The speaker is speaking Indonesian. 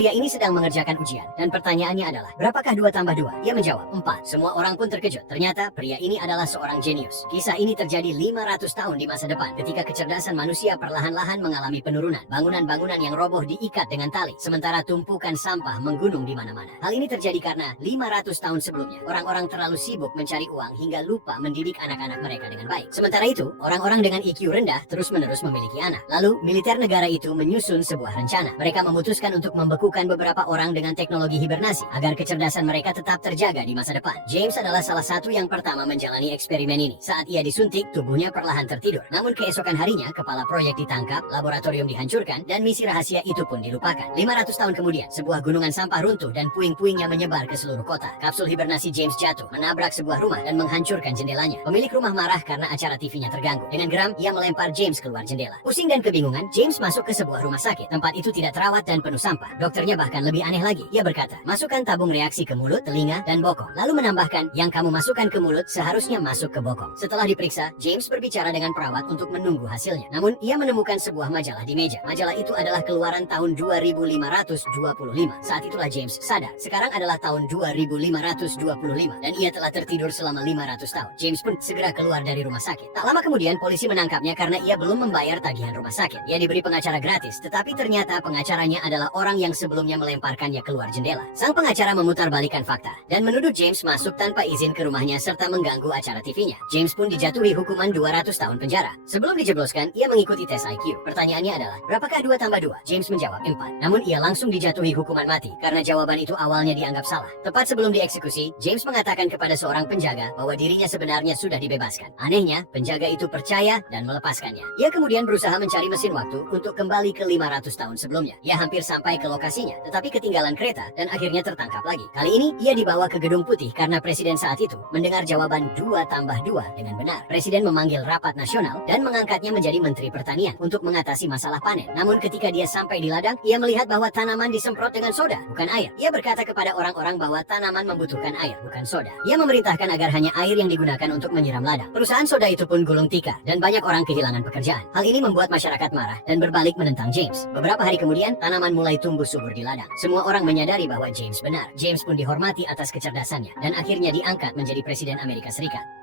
Pria ini sedang mengerjakan ujian, dan pertanyaannya adalah, berapakah 2 tambah 2? Ia menjawab, 4. Semua orang pun terkejut. Ternyata, pria ini adalah seorang jenius. Kisah ini terjadi 500 tahun di masa depan, ketika kecerdasan manusia perlahan-lahan mengalami penurunan. Bangunan-bangunan yang roboh diikat dengan tali, sementara tumpukan sampah menggunung di mana-mana. Hal ini terjadi karena 500 tahun sebelumnya, orang-orang terlalu sibuk mencari uang hingga lupa mendidik anak-anak mereka dengan baik. Sementara itu, orang-orang dengan IQ rendah terus-menerus memiliki anak. Lalu, militer negara itu menyusun sebuah rencana. Mereka memutuskan untuk membekukan beberapa orang dengan teknologi hibernasi agar kecerdasan mereka tetap terjaga di masa depan. James adalah salah satu yang pertama menjalani eksperimen ini. Saat ia disuntik, tubuhnya perlahan tertidur. Namun keesokan harinya, kepala proyek ditangkap, laboratorium dihancurkan, dan misi rahasia itu pun dilupakan. 500 tahun kemudian, sebuah gunungan sampah runtuh dan puing-puingnya menyebar ke seluruh kota. Kapsul hibernasi James jatuh, menabrak sebuah rumah dan menghancurkan jendelanya. Pemilik rumah marah karena acara TV-nya terganggu. Dengan geram, ia melempar James keluar jendela. Pusing dan kebingungan, James masuk ke sebuah rumah sakit. Tempat itu tidak terawat dan penuh sampah. Dokternya bahkan lebih aneh lagi. Ia berkata, masukkan tabung reaksi ke mulut, telinga, dan bokong. Lalu menambahkan, yang kamu masukkan ke mulut seharusnya masuk ke bokong. Setelah diperiksa, James berbicara dengan perawat untuk menunggu hasilnya. Namun, ia menemukan sebuah majalah di meja. Majalah itu adalah keluaran tahun 2525. Saat itulah James sadar. Sekarang adalah tahun 2525 dan ia telah tertidur selama 500 tahun. James pun segera keluar dari rumah sakit. Tak lama kemudian, polisi menangkapnya karena ia belum membayar tagihan rumah sakit. Ia diberi pengacara gratis, tetapi ternyata pengacaranya adalah orang yang sebelumnya melemparkannya keluar jendela. Sang pengacara memutarbalikkan fakta dan menuduh James masuk tanpa izin ke rumahnya serta mengganggu acara TV-nya. James pun dijatuhi hukuman 200 tahun penjara. Sebelum dijebloskan, ia mengikuti tes IQ. Pertanyaannya adalah, berapakah 2 tambah 2? James menjawab 4. Namun ia langsung dijatuhi hukuman mati karena jawaban itu awalnya dianggap salah. Tepat sebelum dieksekusi, James mengatakan kepada seorang penjaga bahwa dirinya sebenarnya sudah dibebaskan. Anehnya, penjaga itu percaya dan melepaskannya. Ia kemudian berusaha mencari mesin waktu untuk kembali ke 500 tahun sebelumnya. Ia hampir sampai ke lokasinya, tetapi ketinggalan kereta dan akhirnya tertangkap lagi. Kali ini, ia dibawa ke Gedung Putih karena presiden saat itu mendengar jawaban 2 tambah 2 dengan benar. Presiden memanggil rapat nasional dan mengangkatnya menjadi Menteri Pertanian untuk mengatasi masalah panen. Namun ketika dia sampai di ladang, ia melihat bahwa tanaman disemprot dengan soda, bukan air. Ia berkata kepada orang-orang bahwa tanaman membutuhkan air, bukan soda. Ia memerintahkan agar hanya air yang digunakan untuk menyiram ladang. Perusahaan soda itu pun gulung tikar dan banyak orang kehilangan pekerjaan. Hal ini membuat masyarakat marah dan berbalik menentang James. Beberapa hari kemudian, tanaman mulai tumbuh subur di ladang. Semua orang menyadari bahwa James benar. James pun dihormati atas kecerdasannya dan akhirnya diangkat menjadi Presiden Amerika Serikat.